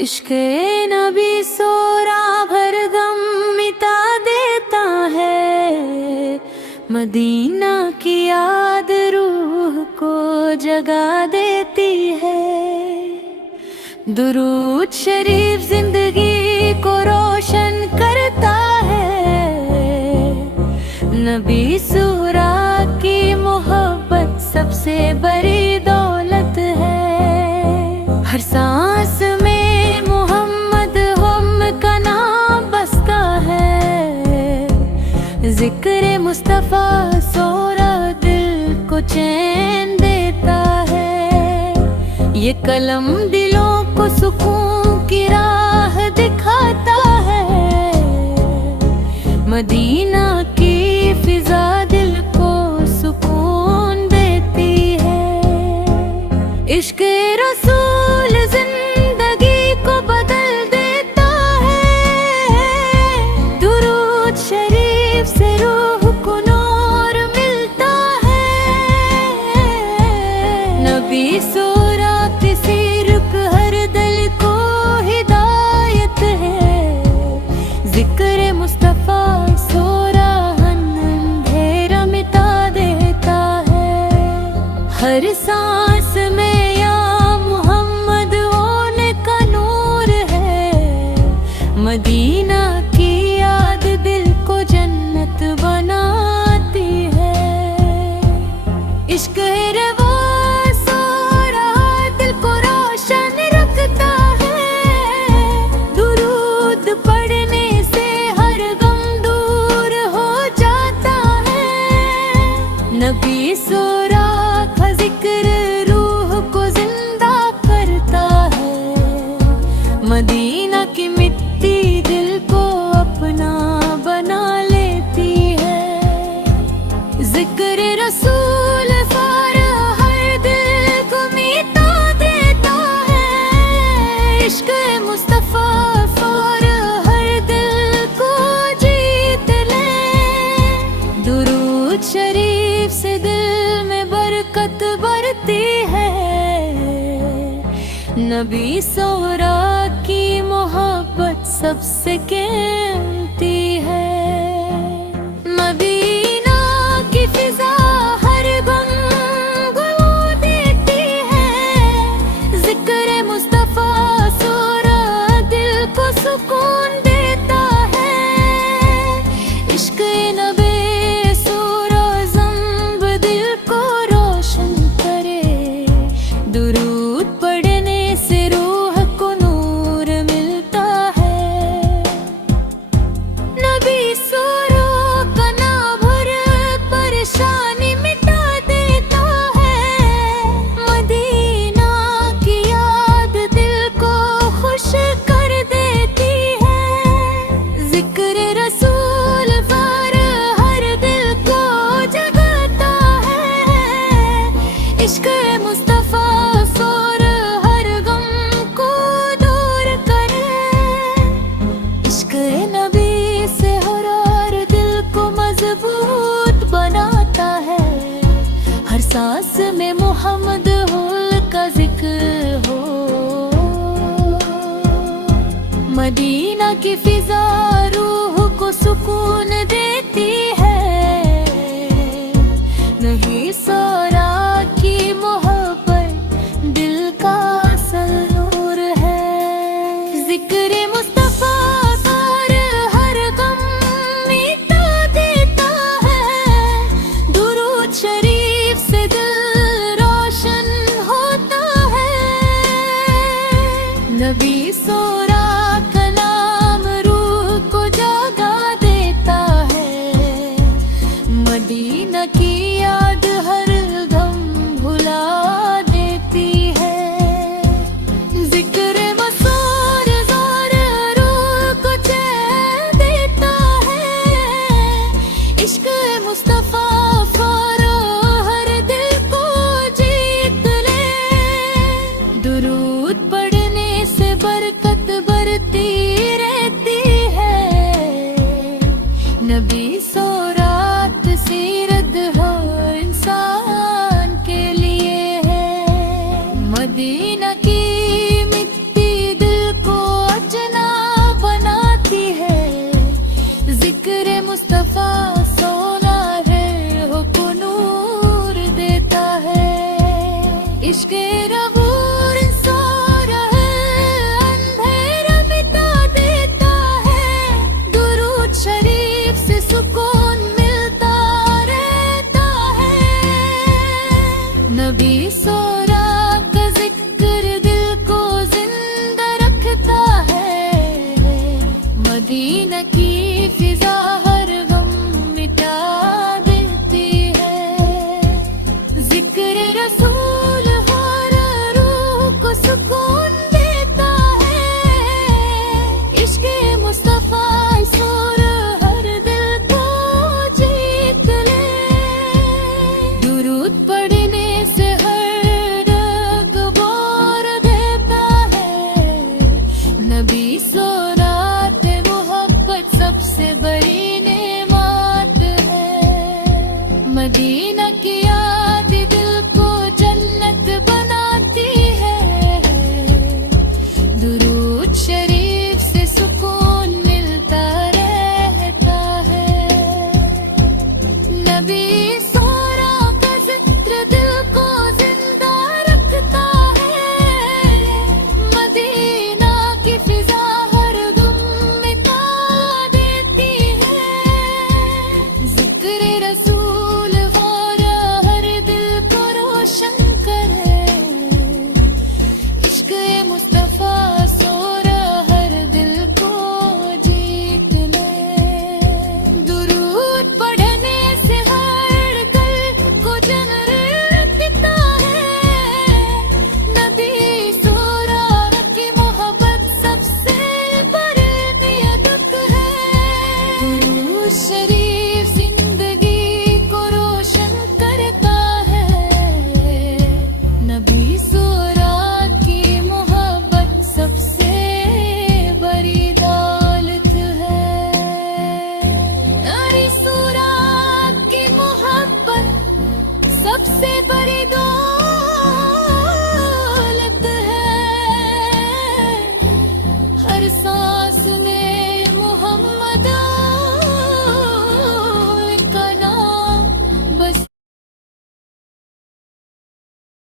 इश्क़े नबी सोरा भर दम मिटा देता है, मदीना की याद रूह को जगा देती है। दुरूद शरीफ जिंदगी को रोशन करता है, नबी सोरा की मोहब्बत सबसे बड़ी दौलत है। हर सांस में ज़िक्र मुस्तफ़ा सोरा दिल को चैन देता है। ये कलम दिलों को सुकून की राह दिखाता है, मदीना की फिजा दिल को सुकून देती है। इश्क़ रसूल जिंदगी को बदल देता है, दुरूद शरीफ से रूह को नूर मिलता है। नबी सोरा की सीरत हर दिल को हिदायत है, ज़िक्र मुस्तफ़ा सोरा अंधेरा मिटा देता है। हर सांस में या मोहम्मद होने का नूर है, मदीना की याद दिल को जन्नत बनाती है। इश्क़ है वो सोरा दिल को रोशन रखता है, दुरूद पढ़ने से हर गम दूर हो जाता है। नबी सोरा का ज़िक्र रूह को जिंदा करता है, मदीना की मिट्टी दिल को अपना बना लेती है। ज़िक्र रसूल फार हर दिल को मिटा देता है, इश्क़ मुस्तफ़ा फार हर दिल को जीत ले। दुरूद शरीफ से दिल में बरकत बढ़ती है, नबी सोरा की मोहब्बत सबसे कीमती है। मदीना की फिजा हर गम गवा देती है, ज़िक्र मुस्तफ़ा सोरा दिल को सुकून देता है। इश्क़ नबी सोरा ज़ंब दिल को रोशन करे, दुरूद पढ़ने से रूह को नूर मिलता है। नबी सोरा का नाम भर परेशानी मिटा देता है, मदीना की याद दिल को खुश कर देती है। ज़िक्र रसूल फार हर दिल को जगाता है, इश्क़ मुस्तफ़ा सोर हर गम को दूर करे। इश्क़ नबी से हर दिल को मजबूत बनाता है, हर सांस में मोहम्मद का ज़िक्र हो। मदीना की फिजा रूह को सुकून देती है, नहीं सोरा की मोहब्बत दिल का असल नूर है। ज़िक्र मुस्तफ़ा फार हर गम मिटा देता है, दुरूद शरीफ से दिल रोशन होता है। नबी सोरा का नाम रूह को जगा देता है, मदीना की याद हर दम भुला देती है। ज़िक्र मसूर ज़ोर रूह को चैन देता है, इश्क़ मुस्तफ़ा फार खुद हो इंसान के लिए है। मदीना की मिट्टी दिल को अचना बनाती है, जिक्र मुस्तफा सोना है हो को नूर देता है। इश्क रबूर सारा है अंधेरा मिटा देता है, दुरूद शरीफ से सुकून मिलता रहता है। नबी सोरा का जिक्र दिल को जिंदा रखता है, मदीना की फिजा हर गम मिटा देती है। जिक्र रसूल हर रूह को सुकून देता है, इश्क मुस्तफा सुर हर दिल को जीत ले। दुरूद पढ़ने से हर रग बोर देता है, नबी सोरात मोहब्बत सबसे बड़ी नेमत है। मदीना की याद दिल को जन्नत बनाती है, दुरूद शरीफ से सुकून मिलता रहता है। नबी सोरा का जिक्र दिल को जिंदा रखता है, मदीना की फिजा हर गम मिटा देती है। जिक्र रसूल वारा हर दिल को रोशन करे, इश्क मुस्तफा सोरा हर दिल को जीत ले। दुरूद पढ़ने से हर दिल को जन्नत दिखता है, नबी सोरा की मोहब्बत सबसे बड़ी नियत है। दुरूद शरीफ जिंदगी को रोशन करता है, नबी सोरा की मोहब्बत सबसे बड़ी दौलत है। नबी सोरा की मोहब्बत सबसे